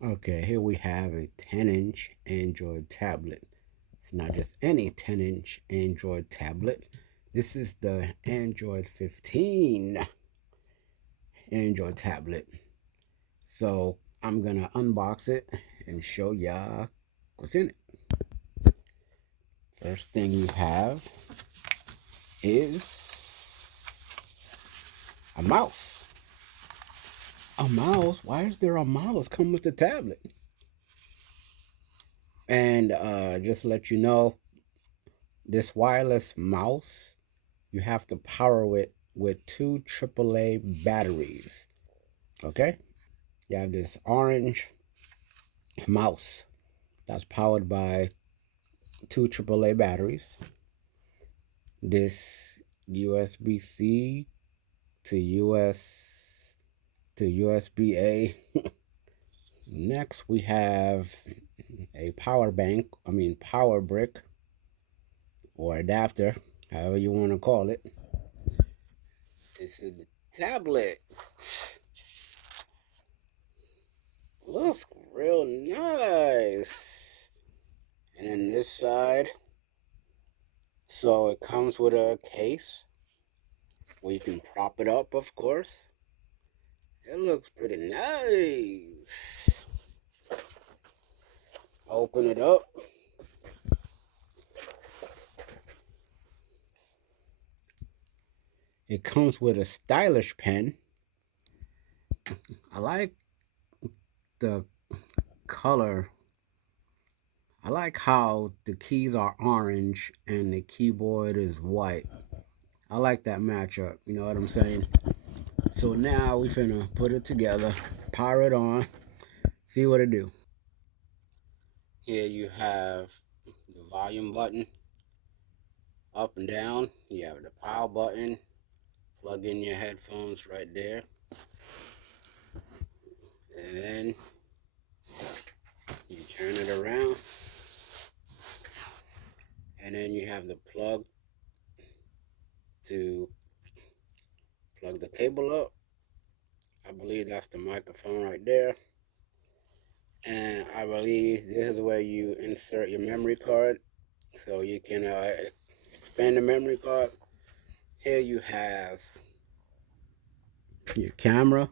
Okay, here we have a 10-inch Android tablet. It's not just any 10-inch Android tablet. This is the Android 15 Android tablet. So I'm gonna unbox it and show y'all what's in it. First thing you have is a mouse. A mouse? Why is there a mouse come with the tablet? And just to let you know, this wireless mouse, you have to power it with two AAA batteries. Okay? You have this orange mouse that's powered by two AAA batteries. This USB-C to USB-A. Next, we have a power brick or adapter, however you want to call it. This is the tablet. Looks real nice. And then this side, so it comes with a case where you can prop it up, of course. It looks pretty nice. Open it up. It comes with a stylish pen. I like the color. I like how the keys are orange and the keyboard is white. I like that matchup, you know what I'm saying? So now we finna put it together, power it on, see what it do. Here you have the volume button, up and down. You have the power button, plug in your headphones right there. And then you turn it around. And then you have the plug to plug the cable up. I believe that's the microphone right there. And I believe this is where you insert your memory card so you can expand the memory card. Here you have your camera.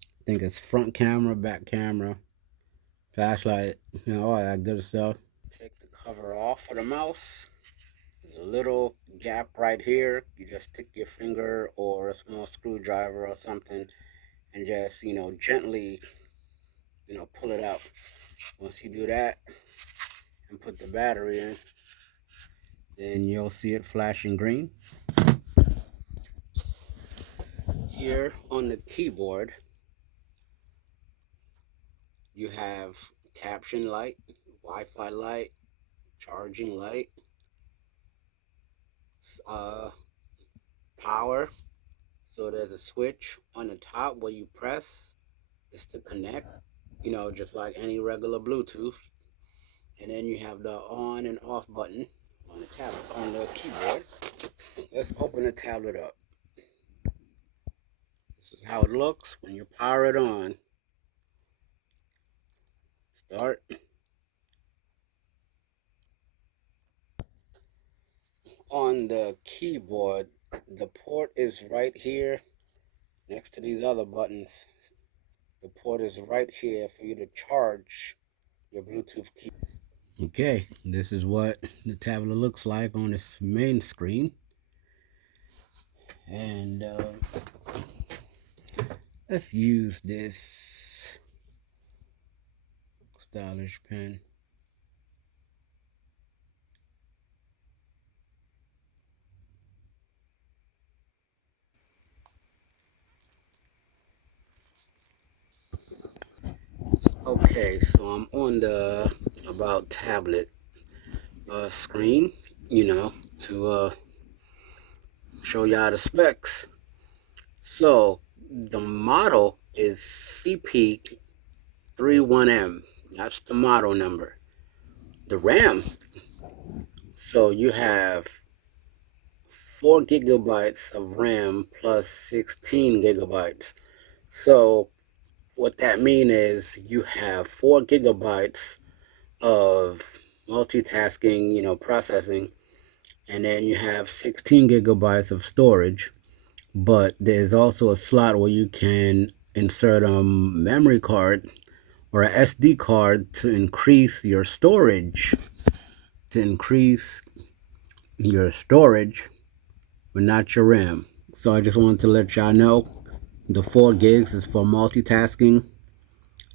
I think it's front camera, back camera, flashlight, all that good stuff. Take the cover off for the mouse. There's a little gap right here. You just stick your finger or a small screwdriver or something and just, gently, pull it out. Once you do that and put the battery in, then you'll see it flashing green. Here on the keyboard, you have caption light, Wi-Fi light, charging light, uh, power. So there's a switch on the top where you press. It's to connect, just like any regular Bluetooth. And then you have the on and off button on the tablet, on the keyboard. Let's open the tablet up. This is how it looks when you power it on. Start. On the keyboard, the port is right here next to these other buttons. The port is right here for you to charge your Bluetooth key. Okay, this is what the tablet looks like on its main screen. And let's use this stylish pen. Okay, so I'm on the About tablet screen, to show y'all the specs. So the model is CP31M. That's the model number. The RAM, so you have 4 gigabytes of RAM plus 16 gigabytes. So what that means is you have 4 gigabytes of multitasking, processing, and then you have 16 gigabytes of storage. But there's also a slot where you can insert a memory card or a SD card to increase your storage, but not your RAM. So I just wanted to let y'all know the 4 gigs is for multitasking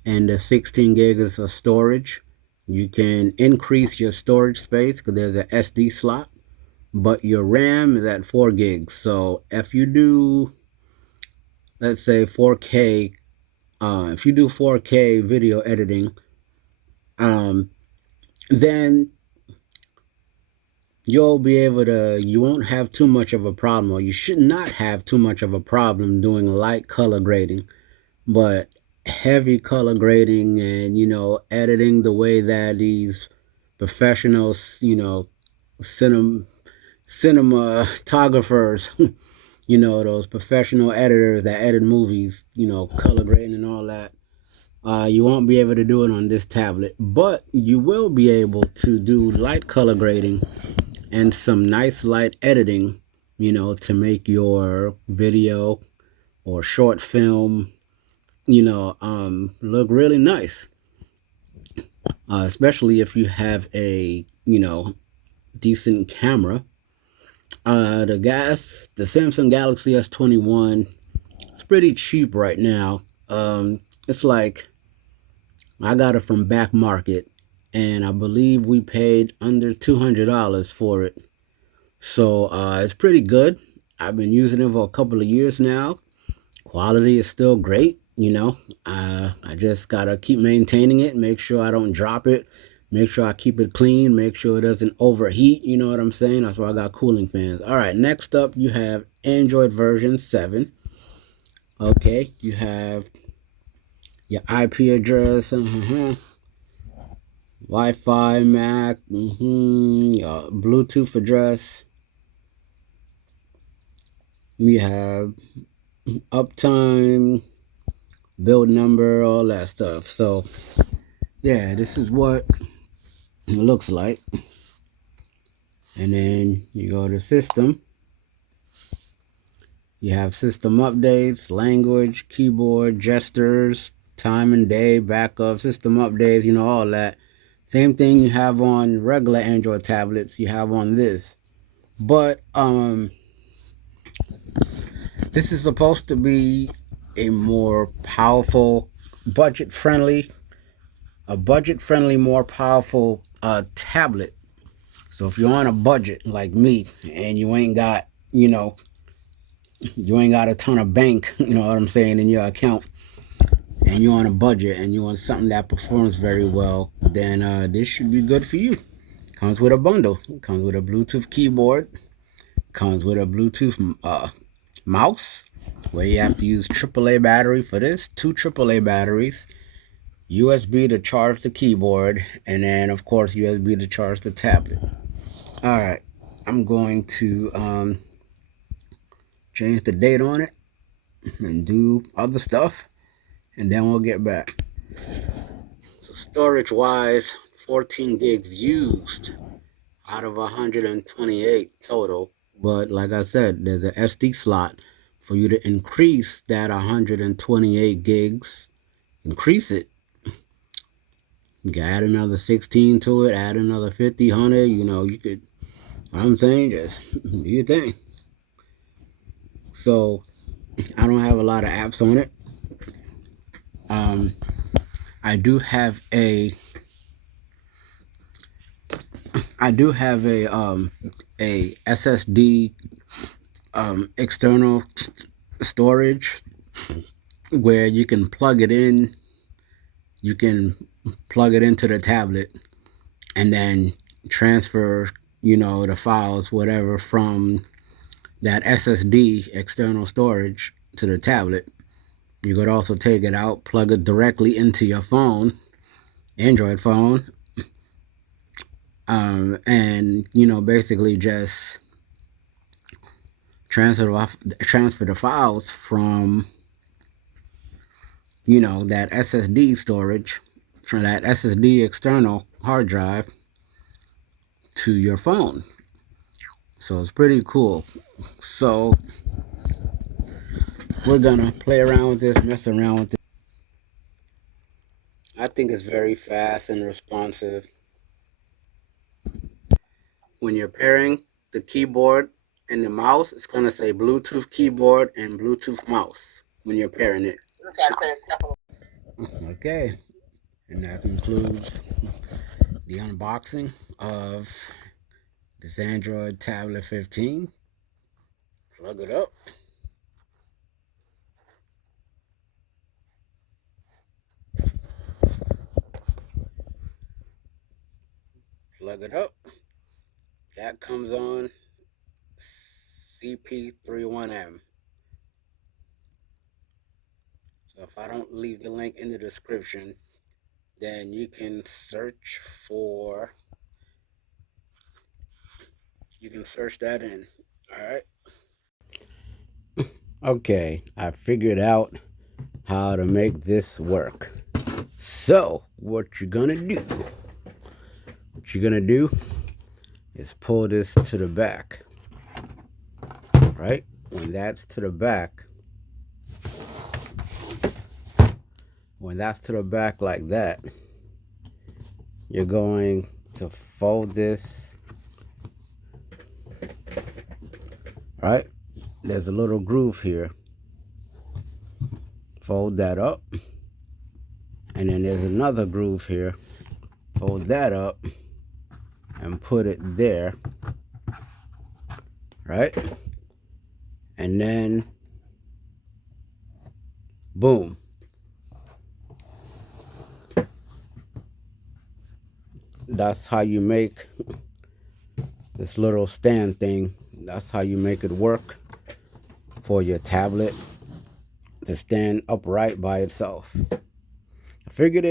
and the 16 gigs is for storage. You can increase your storage space because there's an SD slot, but your RAM is at 4 gigs. So if you do, let's say 4K, if you do 4K video editing, then you won't have too much of a problem, or you should not have too much of a problem doing light color grading. But heavy color grading and, editing the way that these professionals, cinematographers, those professional editors that edit movies, color grading and all that, you won't be able to do it on this tablet. But you will be able to do light color grading and some nice light editing, to make your video or short film, look really nice. Especially if you have a, decent camera. The Samsung Galaxy S21, it's pretty cheap right now. It's like, I got it from Back Market, and I believe we paid under $200 for it. So it's pretty good. I've been using it for a couple of years now. Quality is still great. I just gotta keep maintaining it, make sure I don't drop it, make sure I keep it clean, make sure it doesn't overheat. You know what I'm saying? That's why I got cooling fans. All right, next up you have Android version 7. Okay, you have your IP address, Wi-Fi, Mac, your Bluetooth address. You have uptime, build number, all that stuff. So yeah, this is what it looks like. And then you go to system. You have system updates, language, keyboard, gestures, time and day, backup, system updates, all that. Same thing you have on regular Android tablets, you have on this. But this is supposed to be a more powerful, budget-friendly, more powerful tablet. So if you're on a budget like me and you ain't got, you ain't got a ton of bank, you know what I'm saying, in your account, and you're on a budget and you want something that performs very well, then this should be good for you. Comes with a bundle. Comes with a Bluetooth keyboard. Comes with a Bluetooth mouse, where you have to use AAA battery for this. 2 AAA batteries. USB to charge the keyboard. And then, of course, USB to charge the tablet. Alright. I'm going to change the date on it and do other stuff. And then we'll get back. So storage wise, 14 gigs used out of 128 total. But like I said, there's an SD slot for you to increase that 128 gigs. Increase it. You can add another 16 to it, add another 50, 100, you could, I'm saying, just do your thing. So I don't have a lot of apps on it. I do have a SSD external storage where you can plug it in. You can plug it into the tablet and then transfer, the files, whatever, from that SSD external storage to the tablet. You could also take it out, plug it directly into your phone, Android phone, and basically just transfer the files from that SSD storage from that SSD external hard drive to your phone. So it's pretty cool. So we're gonna play around with this, mess around with it. I think it's very fast and responsive. When you're pairing the keyboard and the mouse, it's gonna say Bluetooth keyboard and Bluetooth mouse when you're pairing it. Okay, and that concludes the unboxing of this Android Tablet 15. Plug it up. Plug it up. That comes on CP31M. So if I don't leave the link in the description, then you can search that in. All right. Okay, I figured out how to make this work. So what you're gonna do is pull this to the back, right? When that's to the back like that, you're going to fold this, right? There's a little groove here. Fold that up, and then there's another groove here. Fold that up and put it there, right? And then boom. That's how you make this little stand thing. That's how you make it work for your tablet to stand upright by itself. I figured it